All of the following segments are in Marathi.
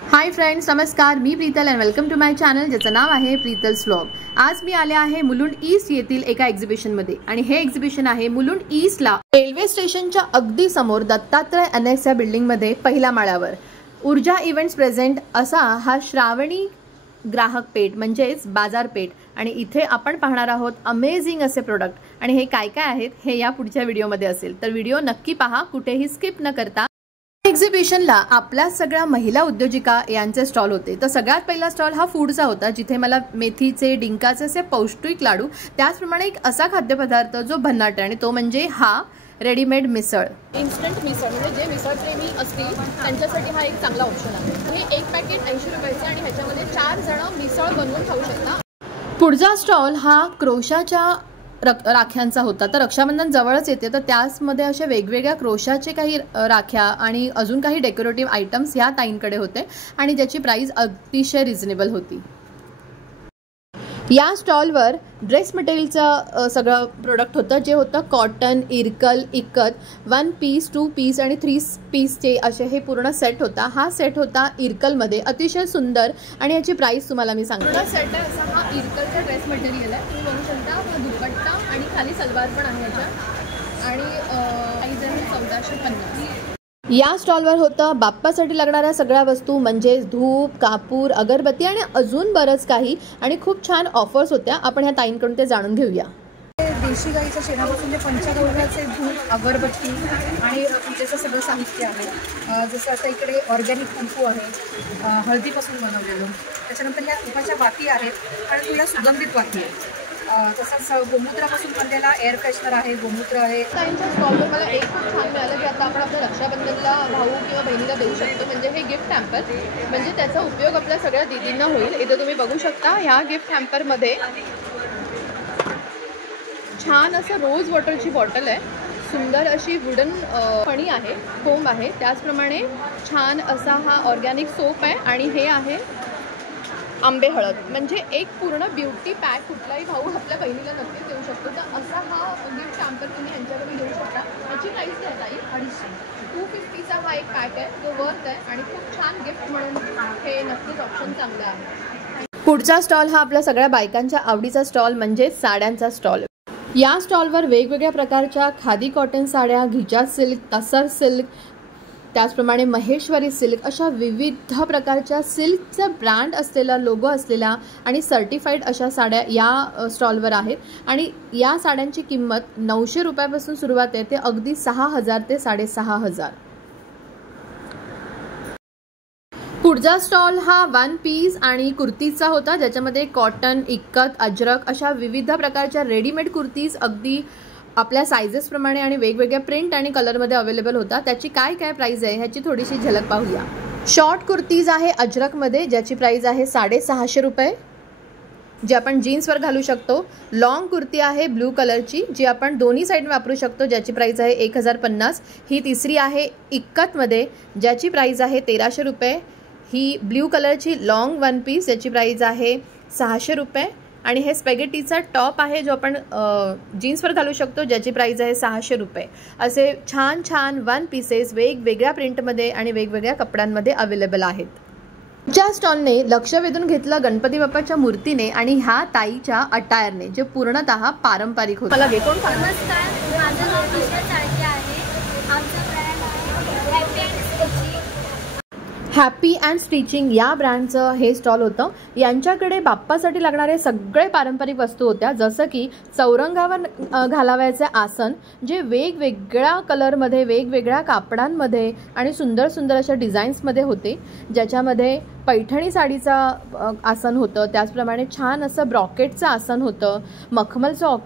हाय फ्रेंड्स, नमस्कार. मी Prital and welcome to my channel ज्याचं नाव आहे प्रीतल्स व्लॉग. आज मी आले आहे मुलुंड ईस्ट येथील एका एक्झिबिशनमध्ये आणि हे एक्झिबिशन आहे मुलुंड ईस्टला रेल्वे स्टेशनच्या अगदी समोर दत्तात्रय अनेक्स या बिल्डिंगमध्ये पहिल्या माळ्यावर ऊर्जा इव्हेंट्स प्रेझेंट असा हा श्रावणी ग्राहक पेठ म्हणजेच बाजारपेठ. आणि इथे आपण पाहणार आहोत अमेझिंग असे प्रोडक्ट आणि हे काय काय आहेत हे या पुढच्या व्हिडिओमध्ये असेल, तर व्हिडिओ नक्की पहा, कुठेही स्किप न करता. एक्झिबिशनला आपल्या सगळ्या महिला उद्योजिका यांचे स्टॉल होते. तर सगळ्यात पहिला स्टॉल हा फूडचा होता, जिथे मला मेथीचे डिंकाचे असे पौष्टिक लाडू, त्याचप्रमाणे एक असा खाद्यपदार्थ जो भन्नाट आणि तो म्हणजे हा रेडीमेड मिसळ. इन्स्टंट मिसळ म्हणजे जे मिसळ प्रेमी असतील त्यांच्यासाठी हा एक चांगला ऑप्शन आहे. हे एक पॅकेट 80 रुपयाचे आणि ह्याच्यामध्ये 4 जण मिसळ बनवून खाऊ शकता. पुढचा स्टॉल हा क्रोशाच्या राख्यांचा होता. तर रक्षाबंधन जवळच येते, तर त्याचमध्ये अशा वेगवेगळ्या क्रोशाचे काही राख्या आणि अजून काही डेकोरेटिव्ह आयटम्स ह्या ताईंकडे होते आणि ज्याची प्राइस अतिशय रिझनेबल होती. या स्टॉलवर ड्रेस मटेरियलचं सगळं प्रोडक्ट होतं, जे होतं कॉटन, इरकल, इकत, 1 पीस, 2 पीस आणि 3 पीसचे असे हे पूर्ण सेट होता. हा सेट होता इरकलमध्ये, अतिशय सुंदर आणि याची प्राइस तुम्हाला मी सांगते. पूर्ण सेट आहे असा हा इरकलचा ड्रेस मटेरियल आहे. तुम्ही बघू शकता, हा दुपट्टा आणि खाली सलवार पण आहे याच्या आणि प्राइस आहे 1450. या स्टॉलवर होतं बाप्पासाठी लागणाऱ्या सगळ्या वस्तू म्हणजेच धूप, कापूर, अगरबत्ती आणि अजून बरंच काही आणि खूप छान ऑफर्स होत्या. आपण ह्या ताईंकडून ते जाणून घेऊया. देशी गाईच्या शेणापासून जे पंचगौऱ्याचे धूप, अगरबत्ती आणि पूजेचं सगळं साहित्य आहे. जसं आता इकडे ऑर्गॅनिक कुंकू आहे, हळदीपासून बनवलेलं. त्याच्यानंतर या तुपाच्या वाती आहेत आणि थोड्या सुगंधित वाती आहेत. तसंच गोमूत्रापासून बनलेला एअर फ्रेशनर आहे, गोमूत्र आहे. ताईंच्या स्टॉलवर मला एक खूप छान मिळालं की आता आपण आपल्या रक्षाबंधनला भाऊ किंवा बहिणीला देऊ शकतो. म्हणजे हे गिफ्ट हॅम्पर, म्हणजे त्याचा उपयोग आपल्या सगळ्या दीदींना होईल. इथे तुम्ही बघू शकता, ह्या गिफ्ट हॅम्परमध्ये छान असं रोज वॉटरची बॉटल आहे, सुंदर अशी वुडन फणी आहे, कोंब आहे, त्याचप्रमाणे छान असा हा ऑर्गॅनिक सोप आहे आणि हे आहे आंबे हळद. म्हणजे एक पूर्ण ब्युटी पॅक कुठलाही भाऊ आपल्या बहिणीला नक्कीच देऊ शकतो. तर असा हा गिफ्ट हॅम्पर तुम्ही यांच्याकडे घेऊ शकता. याची प्राईस देत आहे 250. 250चा हा एक पॅक आहे, जो वर्थ आहे आणि खूप छान गिफ्ट म्हणून हे नक्कीच ऑप्शन चांगलं आहे. पुढचा स्टॉल हा आपल्या सगळ्या बायकांच्या आवडीचा स्टॉल म्हणजे साड्यांचा स्टॉल. या स्टॉलवर वेगवेगळ्या प्रकारच्या खादी कॉटन साड्या, घिचा सिल्क, तसर सिल्क, त्याचप्रमाणे महेश्वरी सिल्क अशा विविध प्रकारच्या सिल्कचा ब्रँड असलेला, लोगो असलेल्या आणि सर्टिफाईड अशा साड्या या स्टॉलवर आहेत. आणि या साड्यांची किंमत 900 रुपयापासून सुरुवात आहे ते अगदी 6000 ते 6500. पुढचा स्टॉल हा 1 पीस आणि कुर्तीचा होता, ज्याच्यामध्ये कॉटन, इक्कत, अजरक अशा विविध प्रकारच्या रेडीमेड कुर्तीज अगदी आपल्या सायझेस प्रमाणे आणि वेगवेगळ्या प्रिंट आणि कलरमध्ये अवेलेबल होता. त्याची काय काय प्राइस आहे ह्याची थोडीशी झलक पाहूया. शॉर्ट कुर्तीज आहे अजरकमध्ये, ज्याची प्राइस आहे 650 रुपये, जे आपण जीन्सवर घालू शकतो. लॉंग कुर्ती आहे ब्लू कलरची, जी आपण दोन्ही साईड वापरू शकतो, ज्याची प्राइस आहे 1050. ही तिसरी आहे इक्कतमध्ये, ज्याची प्राइस आहे 1300 रुपये. ही ब्ल्यू कलरची लॉंग 1 पीस, याची प्राइस आहे 600 रुपये. आणि हे स्पॅगेटीचा टॉप आहे, जो आपण जीन्सवर घालू शकतो, ज्याची प्राइस आहे 600 रुपये. असे छान छान 1 पीसेस वेगवेगळ्या प्रिंटमध्ये आणि वेगवेगळ्या कपड्यांमध्ये अवेलेबल आहेत. ज्या स्टॉलने लक्ष वेधून घेतलं गणपती बाप्पाच्या मूर्तीने आणि ह्या ताईच्या अटायरने, जे पूर्णतः पारंपरिक होतं. मला घे कोण सांग. नमस्कार, माझं नाव दिशा चाळके आहे. आमचं ब्रँड आहे happy and stitching. Happy and stitching या ब्रँडचं हे स्टॉल होतं. यांच्याकडे बाप्पासाठी लागणारे सगळे पारंपरिक वस्तू होत्या, जसं की चौरंगावर घालावयाचे आसन, जे वेगवेगळ्या कलरमध्ये, वेगवेगळ्या कापडांमध्ये आणि सुंदर सुंदर अशा डिझाईन्समध्ये होते, ज्याच्यामध्ये पैठणी साडीचा आसन होतं, त्याचप्रमाणे छान असं ब्रॉकेटचं आसन होतं, मखमलचं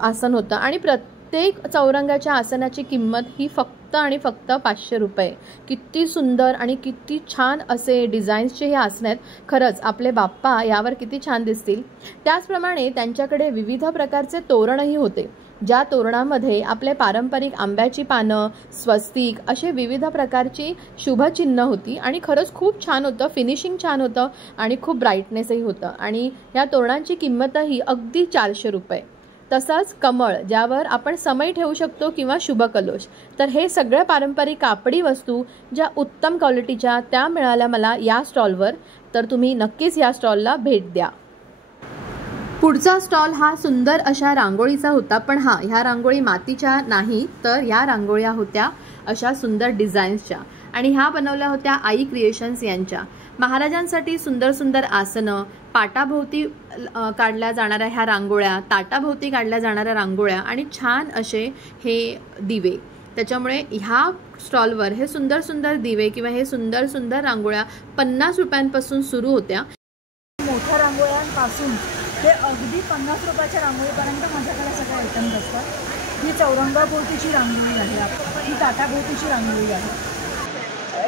आसन होतं आणि प्रत्येक चौरंगाच्या आसनाची किंमत ही फक्त आणि फक्त 500 रुपये. किती सुंदर आणि किती छान असे डिझाईन्सचे हे आसन आहेत. खरंच आपले बाप्पा यावर किती छान दिसतील. त्याचप्रमाणे त्यांच्याकडे विविध प्रकारचे तोरणही होते, ज्या तोरणामध्ये आपले पारंपरिक आंब्याची पानं, स्वस्तिक असे विविध प्रकारची शुभचिन्ह होती आणि खरंच खूप छान होतं. फिनिशिंग छान होतं आणि खूप ब्राईटनेसही होतं आणि या तोरणांची किंमतही अगदी 400 रुपये. तसंच कमळ ज्यावर आपण समय ठेवू शकतो किंवा शुभकलश. तर हे सगळ्या पारंपरिक कापडी वस्तू ज्या उत्तम क्वालिटीच्या त्या मिळाल्या मला या स्टॉलवर. तर तुम्ही नक्कीच या स्टॉलला भेट द्या. पुढचा स्टॉल हा सुंदर अशा रांगोळीचा होता. पण ह्या रांगोळी मातीच्या नाही, तर या रांगोळ्या होत्या अशा सुंदर डिझाईन्सच्या आणि ह्या बनवल्या होत्या आई क्रिएशन्स यांच्या. महाराजांसाठी सुंदर सुंदर आसनं, पाटाभोवती काढल्या जाणाऱ्या ह्या रांगोळ्या, ताटाभोवती काढल्या जाणाऱ्या रांगोळ्या आणि छान असे हे दिवे. त्याच्यामुळे ह्या स्टॉलवर हे सुंदर सुंदर दिवे किंवा हे सुंदर सुंदर रांगोळ्या 50 रुपयांपासून सुरू होत्या. मोठ्या रांगोळ्यांपासून ते अगदी 50 रुपयाच्या रांगोळीपर्यंत माझ्याकडे सगळे आयटम्स असतात. ही चौरंगाभोवतीची रांगोळी आहे, ही ताटाभोवतीची रांगोळी आहे,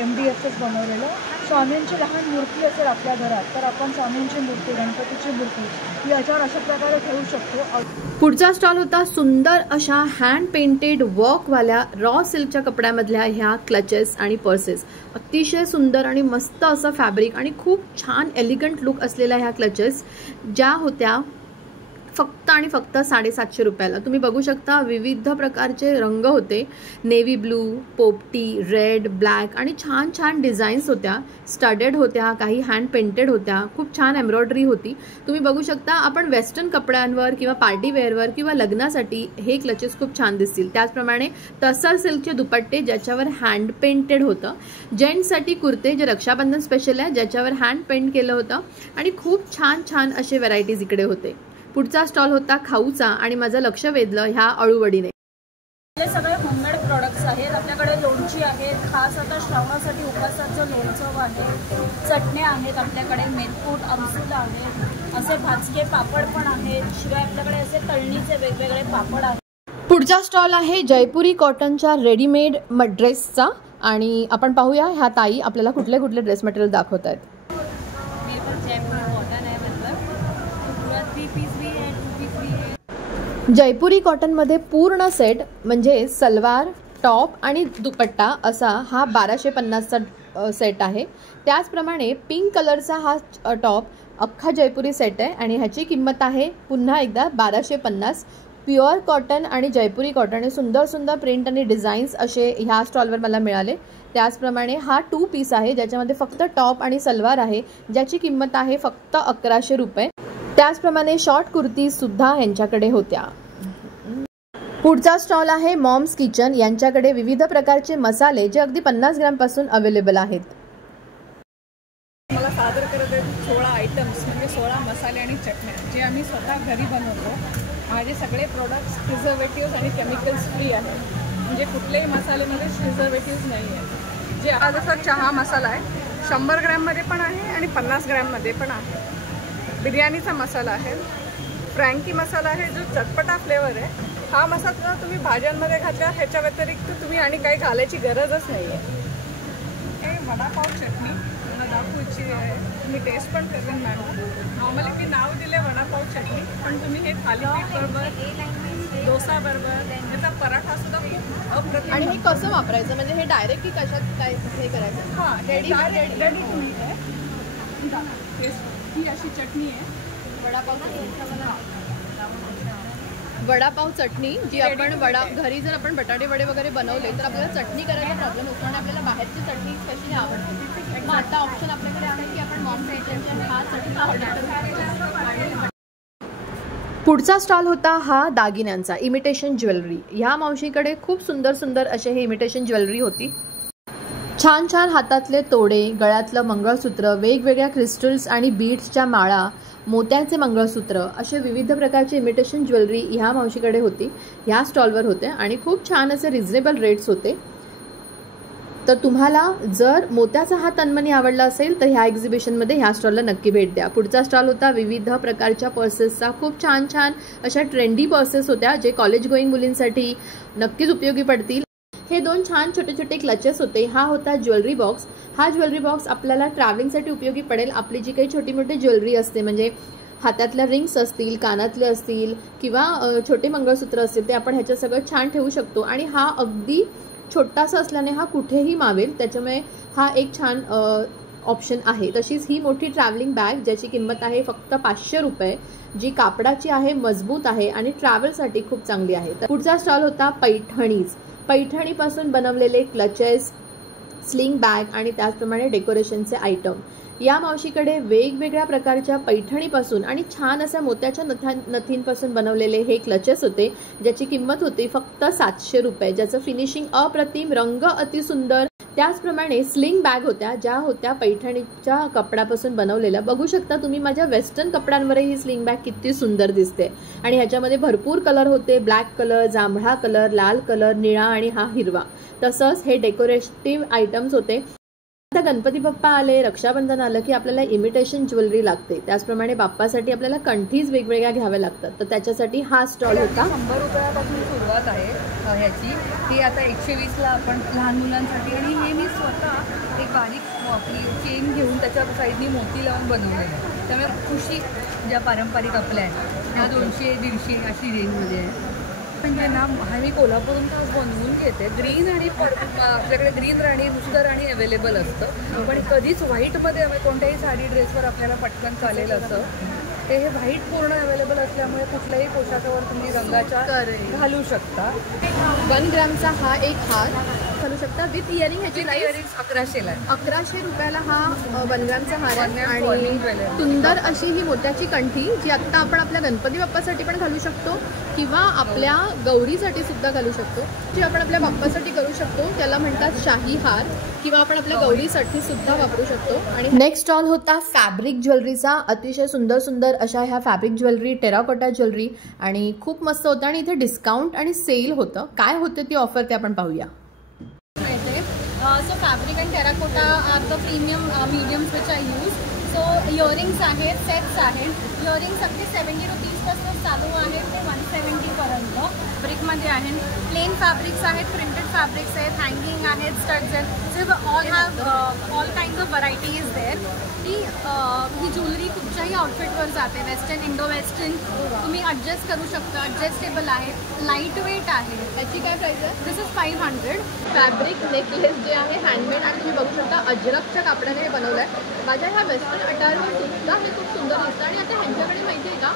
MDFच बनवलेलं. स्वामींची लहान मूर्ती असेल आपल्या घरात तर आपण स्वामींची मूर्ती, गणपतीची मूर्ती ही याच्यावर अशा प्रकारे ठेवू शकतो. पुढचा स्टॉल होता सुंदर अशा हँड पेंटेड वर्कवाल्या रॉ सिल्कच्या कपड्यामधल्या ह्या क्लचेस आणि पर्सेस. अतिशय सुंदर आणि मस्त असं फॅब्रिक आणि खूप छान एलिगंट लुक असलेल्या ह्या क्लचेस ज्या होत्या फक्त आणि फक्त 750 रुपयाला. तुम्ही बघू शकता विविध प्रकारचे रंग होते, नेव्ही ब्लू, पोपटी, रेड, ब्लॅक आणि छान छान डिझाईन्स होत्या. स्टडेड होत्या, काही हँड पेंटेड होत्या, खूप छान एम्ब्रॉयडरी होती. तुम्ही बघू शकता आपण वेस्टर्न कपड्यांवर किंवा पार्टी वेअरवर किंवा लग्नासाठी हे क्लचेस खूप छान दिसतील. त्याचप्रमाणे तसर सिल्कचे दुपट्टे ज्याच्यावर हँड पेंटेड होतं, जेंट्ससाठी कुर्ते जे रक्षाबंधन स्पेशल आहे ज्याच्यावर हँड पेंट केलं होतं आणि खूप छान छान असे व्हरायटीज इकडे होते. पुढचा स्टॉल होता खाऊचा आणि माझं लक्ष वेधलं ह्या अळूवडीने. हे सगळे होममेड प्रॉडक्ट्स आहेत. आपल्याकडे लोणची आहेत, खास आता श्रावणासाठी उपासाचं लोणचं आहे, चटण्या आहेत आपल्याकडे, मेथकूट, आमसूल आहेत, असे भाजके पापड पण आहेत. शिवाय आपल्याकडे असे तळणीचे वेगवेगळे पापड आहेत. पुढचा स्टॉल आहे जयपुरी कॉटनच्या रेडीमेड ड्रेसचा आणि आपण पाहूया ह्या ताई आपल्याला कुठले कुठले ड्रेस मटेरियल दाखवत आहेत. जयपुरी कॉटनमध्ये पूर्ण सेट म्हणजे सलवार, टॉप आणि दुपट्टा असा हा 1250चा सेट आहे. त्याचप्रमाणे पिंक कलरचा हा टॉप अख्खा जयपुरी सेट आहे आणि ह्याची किंमत आहे पुन्हा एकदा 1250. प्युअर कॉटन आणि जयपुरी कॉटन हे सुंदर सुंदर प्रिंट आणि डिझाईन्स असे ह्या स्टॉलवर मला मिळाले. त्याचप्रमाणे हा 2 पीस आहे ज्याच्यामध्ये फक्त टॉप आणि सलवार आहे, ज्याची किंमत आहे फक्त 1100 रुपये. त्याचप्रमाणे शॉर्ट कुर्ती सुद्धा यांच्याकडे होत्या. पुढचा स्टॉल आहे मॉम्स किचन. यांच्याकडे विविध प्रकारचे मसाले जे अगदी 50 ग्रॅमपासून अवेलेबल आहेत. मला सादर करत आहेत 16 आयटम्स म्हणजे 16 मसाले आणि चटण्या जे आम्ही स्वतः घरी बनवतो. माझे सगळे प्रोडक्ट्स प्रिझर्वेटिव्ह आणि केमिकल्स फ्री आहेत, म्हणजे कुठलेही मसाल्यामध्ये प्रिझर्वेटिव्ह नाही आहे. जे हा जसा चहा मसाला आहे 100 ग्रॅममध्ये पण आहे आणि 50 ग्रॅममध्ये पण आहे. बिर्याणीचा मसाला आहे, फ्रँकी मसाला आहे जो चटपटा फ्लेवर आहे. हा मसाला तुम्ही भाज्यांमध्ये घातला, ह्याच्या व्यतिरिक्त तुम्ही आणि काही घालायची गरजच नाही आहे. हे वडापाव चटणी मला दाखवायची आहे, तुम्ही टेस्ट पण करून मॅडम. नॉर्मली मी नाव दिले वडापाव चटणी, पण तुम्ही हे थालीपीठ बरोबर, डोसा बरोबर, याचा पराठा सुद्धा खूप अप्रतिम. आणि हे कसं वापरायचं म्हणजे हे डायरेक्ट की कशात काय हे करायचं? हां, रेडी टू ईट आहे. ही अशी चटणी आहे वडापाव चटणी जी आपण घरी जर आपण बटाटे वडे वगैरे बनवले तर आपल्याला चटणी करायला प्रॉब्लेम होतो आणि आपल्याला बाहेरची चटणी स्पेशली आवडते. मग आता ऑप्शन आपल्याकडे आहे की आपण मॉम किचनची हा चटणी ऑर्डर करू. पुढचा स्टॉल होता हा दागिन्यांचा, इमिटेशन ज्वेलरी. ह्या मावशीकडे खूप सुंदर सुंदर असे हे इमिटेशन ज्वेलरी होती. छान छान हातातले तोडे, गळ्यातलं मंगळसूत्र, वेगवेगळ्या क्रिस्टल्स आणि बीड्सच्या माळा, मोत्यांचे मंगळसूत्र असे विविध प्रकारची इमिटेशन ज्वेलरी ह्या मावशीकडे होती, ह्या स्टॉलवर होते आणि खूप छान असे रिझनेबल रेट्स होते. तर तुम्हाला जर मोत्याचा हा तन्मनी आवडला असेल तर ह्या एक्झिबिशनमध्ये ह्या स्टॉलला नक्की भेट द्या. पुढचा स्टॉल होता विविध प्रकारच्या पर्सेसचा. खूप छान छान अशा ट्रेंडी पर्सेस होत्या जे कॉलेज गोईंग मुलींसाठी नक्कीच उपयोगी पडतील. हे 2 छान छोटे छोटे क्लचेस होते. हा होता ज्वेलरी बॉक्स. हा ज्वेलरी बॉक्स आपल्याला ट्रॅव्हलिंगसाठी उपयोगी पडेल. आपली जी काही छोटी मोठी ज्वेलरी असते म्हणजे हातातल्या रिंग्स असतील, कानातले असतील किंवा छोटे मंगळसूत्र असतील ते आपण ह्याच्यात सगळं छान ठेवू शकतो. आणि हा अगदी छोटासा असल्याने हा कुठेही मावेल, त्याच्यामुळे हा एक छान ऑप्शन आहे. तशीच ही मोठी ट्रॅव्हलिंग बॅग ज्याची किंमत आहे फक्त 500 रुपये, जी कापडाची आहे, मजबूत आहे आणि ट्रॅव्हलसाठी खूप चांगली आहे. तर पुढचा स्टॉल होता पैठणीज. पैठणीपासून बनवलेले क्लचेस, स्लिंग बॅग आणि त्याचप्रमाणे डेकोरेशनचे आयटम. या मावशीकडे वेगवेगळ्या प्रकारच्या पैठणीपासून आणि छान अशा मोत्याच्या नथींपासून बनवलेले हे क्लचेस होते, ज्याची किंमत होती फक्त 700 रुपये, ज्याचं फिनिशिंग अप्रतिम, रंग अतिसुंदर. त्याचप्रमाणे स्लिंग बॅग होत्या, ज्या होत्या पैठणीच्या कपड्यापासून बनवलेल्या. बघू शकता तुम्ही माझ्या वेस्टर्न कपड्यांवरही ही स्लिंग बॅग किती सुंदर दिसते. आणि ह्याच्यामध्ये भरपूर कलर होते, ब्लॅक कलर, जांभळा कलर, लाल कलर, निळा आणि हा हिरवा. तसंच हे डेकोरेटिव्ह आयटम्स होते. आता गणपती बाप्पा आले, रक्षाबंधन आलं की आपल्याला इमिटेशन ज्वेलरी लागते. त्याचप्रमाणे बाप्पासाठी आपल्याला कंठीज वेगवेगळ्या घ्याव्या लागतात. तर त्याच्यासाठी हा स्टॉल होता. 100 रुपयापासून सुरुवात आहे ह्याची. ही आता 120ला आपण लहान मुलांसाठी. आणि हे मी स्वतः एक बारीक आपली चेन घेऊन त्याच्या साईडनी मोती लावून बनवलेलं आहे. त्यामुळे खुशी ज्या पारंपरिक आपल्या आहेत त्या 200-150 अशी रेंजमध्ये आहे. म्हणजे ना हा मी कोल्हापूरून खास बनवून घेते. ग्रीन आणि आपल्याकडे ग्रीन राणी, नुसतं राणी अवेलेबल असतं, पण कधीच व्हाईटमध्ये हवे कोणत्याही साडी ड्रेसवर आपल्याला पटकन चालेल असं. ते हे व्हाईट पूर्ण अवेलेबल असल्यामुळे कुठल्याही पोशाखावर तुम्ही रंगाच्या घालू शकता. 1 ग्रॅमचा हा एक हार घालू शकता विथ इयरिंग. ह्याची इयरिंग्स 1100ला आहे. 1100 रुपयाला हा 1 ग्रॅमचा हार आहे. आणि सुंदर अशी ही मोत्याची कंठी, जी आत्ता आपण आपल्या गणपती बाप्पासाठी पण घालू शकतो किंवा आपल्या गौरीसाठी सुद्धा घालू शकतो. जी आपण आपल्या बाप्पासाठी करू शकतो त्याला म्हणतात शाही हार, किंवा आपण आपल्या गौरीसाठी सुद्धा वापरू शकतो. आणि नेक्स्ट स्टॉल होता फॅब्रिक ज्वेलरीचा. अतिशय सुंदर सुंदर अशा ह्या फॅब्रिक ज्वेलरी, टेराकोटा ज्वेलरी, आणि खूप मस्त होतं. आणि इथे डिस्काउंट आणि सेल होतं. काय होते ती ऑफर ते आपण पाहूया. So fabric and terracotta are the premium mediums which I use. So earrings आहेत, सेट्स आहेत. इयरिंग्स अगदी 70 रुपीजपासून चालू आहेत ते 170 पर्यंत ब्रिकमध्ये आहेत. प्लेन फॅब्रिक्स आहेत, प्रिंटेड फॅब्रिक्स आहेत, हँगिंग आहेत, स्टड्स आहेत. So all all kind of variety is there. ही ज्वेलरी कुठच्याही आउटफिटवर जाते. वेस्टर्न, इंडो वेस्टर्न तुम्ही ॲडजस्ट करू शकता. ॲडजस्टेबल आहे, लाईट वेट आहे. त्याची काय प्राईस आहे? दिस इज 500. फॅब्रिक नेकलेस जे आहे हँडमेड, आणि तुम्ही बघू शकता अजरकच्या कापडाने हे बनवलं आहे. माझ्या ह्या वेस्टर्न अटायरवर सुद्धा हे खूप सुंदर दिसतं. आणि आता ह्यांच्याकडे माहिती आहे का,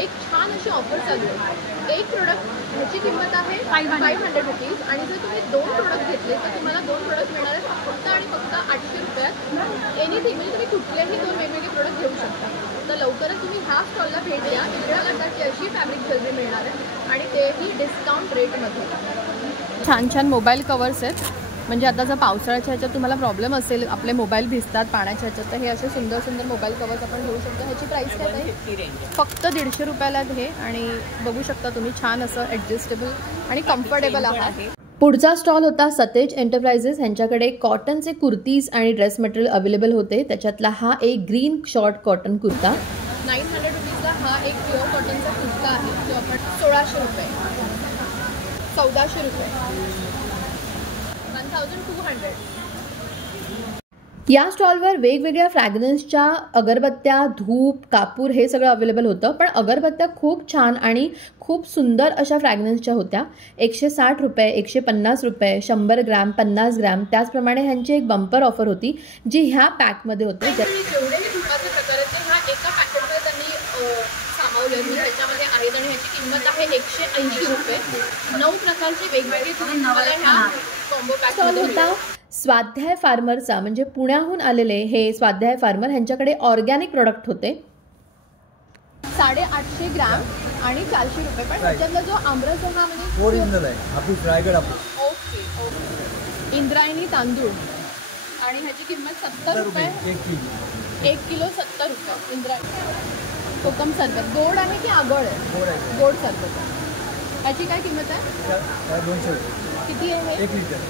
एक छान अशी ऑफर चालू आहे. एक प्रोडक्ट ह्याची किंमत आहे 500 रुपीज, आणि जर तुम्ही 2 प्रोडक्ट घेतले तर तुम्हाला 2 प्रोडक्ट मिळणार आहेत फक्त आणि फक्त 800 रुपयात. एनिथिंग, म्हणजे तुम्ही कुठलेही 2 वेगवेगळे प्रोडक्ट घेऊ शकता. तर लवकरच तुम्ही ह्या स्टॉलला भेट द्या. वेगळ्या प्रकारची अशी फॅब्रिक ज्वेलरी मिळणार आहे, आणि तेही डिस्काउंट रेटमध्ये. छान छान मोबाईल कवर्स आहेत. म्हणजे आता जर पावसाळ्याच्या ह्याच्यात तुम्हाला प्रॉब्लेम असेल, आपले मोबाईल भिजतात पाण्याच्या ह्याच्यात, तर हे असे सुंदर सुंदर मोबाईल कवर्स आपण घेऊ शकतो. ह्याची प्राईस काय आहे? फक्त 150 रुपयाला हे. आणि बघू शकता तुम्ही छान असं ॲडजस्टेबल आणि कम्फर्टेबल आहे. पुढचा स्टॉल होता सतेज एंटरप्राइजेस. ह्यांच्याकडे कॉटनचे कुर्तीज आणि ड्रेस मटेरियल अवेलेबल होते. त्याच्यातला हा एक ग्रीन शॉर्ट कॉटन कुर्ता 900 रुपीजला. हा एक प्युअर कॉटनचा कुर्ता आहे जो आपण 1600 रुपये, 1400 रुपये, 1200. या स्टॉलवर वेगवेगळ्या फ्रॅग्रन्सच्या अगरबत्त्या, धूप, कापूर हे सगळं अवेलेबल होतं. पण अगरबत्त्या खूप छान आणि खूप सुंदर अशा फ्रॅग्रन्सच्या होत्या. 160 रुपये, 150 रुपये, 100 ग्रॅम, 50 ग्रॅम. त्याचप्रमाणे ह्यांची एक बंपर ऑफर होती जी ह्या पॅकमध्ये होते. जेवढेही धुपाचे प्रकार आहेत ते ह्या एका पॅकेटमध्ये त्यांनी सामावले ह्याच्यामध्ये आहेत. आणि ह्याची किंमत आहे 180 रुपये. 9 प्रकारचे वेगवेगळे तुम्हाला ह्या कॉम्बो पॅक होता. स्वाध्याय फार्मरचा, म्हणजे पुण्याहून आलेले हे स्वाध्याय फार्मर, ह्यांच्याकडे ऑर्गॅनिक प्रोडक्ट होते. 850 ग्रॅम आणि 400 रुपये. पण ह्याच्यातला जो आमरस हा म्हणजे ओरिजिनल आहे, हापूस, रायगड हापूस. Okay okay. इंद्रायणी तांदूळ, आणि ह्याची किंमत 70 रुपये. 1 किलो 70 रुपये. इंद्रायणी कोकम सरबत गोड आहे की आगळ आहे? गोड सरबत. ह्याची काय किंमत आहे? 200 रुपये. किती आहे? 1 लिटर.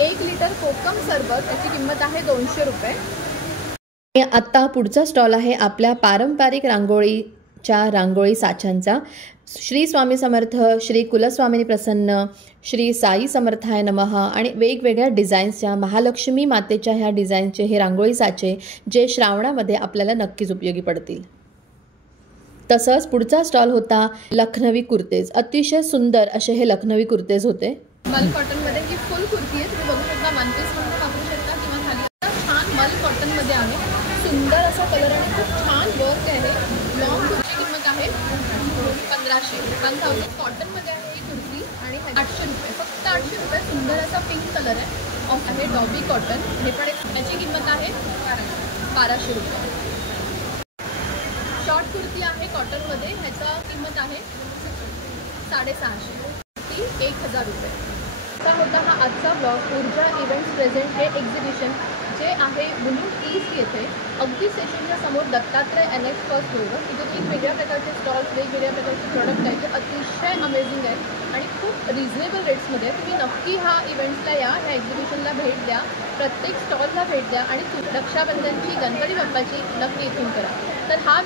1 लिटर कोकम सरबत, त्याची किंमत आहे 200 रुपये. आता पुढचा स्टॉल आहे आपल्या पारंपरिक रांगोळीच्या रांगोळी साच्यांचा. श्री स्वामी समर्थ, श्री कुलस्वामिनी प्रसन्न, श्री साई समर्थाय नमः आणि वेगवेगळ्या डिझाईन्सच्या महालक्ष्मी मातेच्या ह्या डिझाईनचे हे रांगोळी साचे, जे श्रावणामध्ये आपल्याला नक्कीच उपयोगी पडतील. तसंच पुढचा स्टॉल होता लखनवी कुर्तेज. अतिशय सुंदर असे हे लखनवी कुर्तेज होते. मल कॉटनमध्ये ही फुल कुर्ती आहे. तुम्ही बघू शकता, वन पीस म्हणून वापरू शकता किंवा खाली छान मल कॉटनमध्ये आहे. सुंदर असा कलर आणि खूप छान वर्क आहे. लॉंग कुर्तीची किंमत आहे 1500. 1000 कॉटनमध्ये आहे ही कुर्ती आणि 800 रुपये, फक्त 800 रुपये. सुंदर असा पिंक कलर आहे डॉबी कॉटन. हे पण याची किंमत आहे 1200 रुपये. शॉर्ट कुर्ती आहे कॉटनमध्ये, ह्याचा किंमत आहे 650. ती 1000 रुपये. असा होता हा आजचा ब्लॉग. ऊर्जा इव्हेंट्स प्रेझेंट हे एक्झिबिशन जे आहे मुलुंड ईस्ट येथे अगदी स्टेशनच्या समोर दत्तात्रय NX फर्स्ट फ्लोअर. तिथे एक वेगळ्या प्रकारचे स्टॉल्स, वेगवेगळ्या प्रकारचे प्रोडक्ट आहेत जे अतिशय अमेझिंग आहेत आणि खूप रिजनेबल रेट्समध्ये. तुम्ही नक्की ह्या इव्हेंट्सला या, ह्या एक्झिबिशनला भेट द्या, प्रत्येक स्टॉलला भेट द्या आणि रक्षाबंधनची, गणपती बाप्पाची नक्की इथून करा. तर हा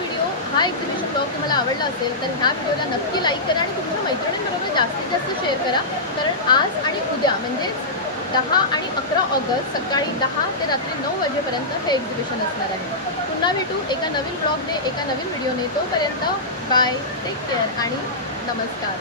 एक्झिबिशन ब्लॉग तुम्हाला आवडला असेल तर ह्या व्हिडिओला नक्की लाईक करा आणि तुमच्या मैत्रिणींबरोबर जास्तीत जास्त शेअर करा. कारण आज आणि उद्या म्हणजेच 10 आणि 11 ऑगस्ट सकाळी 10 ते रात्री 9 वाजेपर्यंत हे एक्झिबिशन असणार आहे. पुन्हा भेटू एका नवीन ब्लॉगने, एका नवीन व्हिडिओने. तोपर्यंत बाय, टेक केअर आणि नमस्कार.